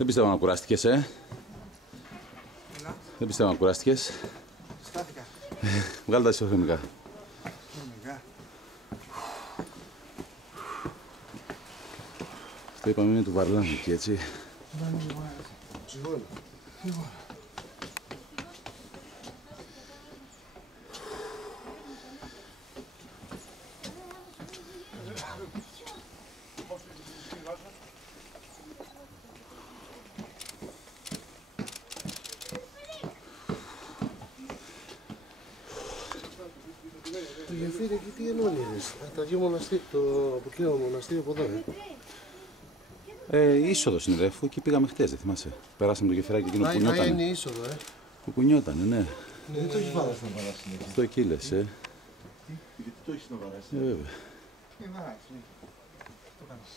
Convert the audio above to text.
Δεν πιστεύω να κουράστηκες, Έλα. Δεν πιστεύω να κουράστηκες. Στάθηκα. Βγάλε τα ισοχρονικά. Χρονικά. Αυτό είπαμε είναι του Βαρλάμικη, έτσι. Ψυχόλο. Το γεφύρι εκεί τι ενώνει, τα δύο μοναστήρια, το αποκλείω μοναστήριο από εδώ, Είσοδος είναι, ρε, αφού εκεί πήγαμε χτες, δεν θυμάσαι. Περάσαμε το γεφυράκι εκείνο που είναι κουνιότανε. είσοδο, Που κουνιότανε, ναι. Δεν το έχει βάλει να παράσει. Αυτό εκεί λες, Γιατί το έχει να παράσει. βέβαια. Βαράσει, το κάνεις.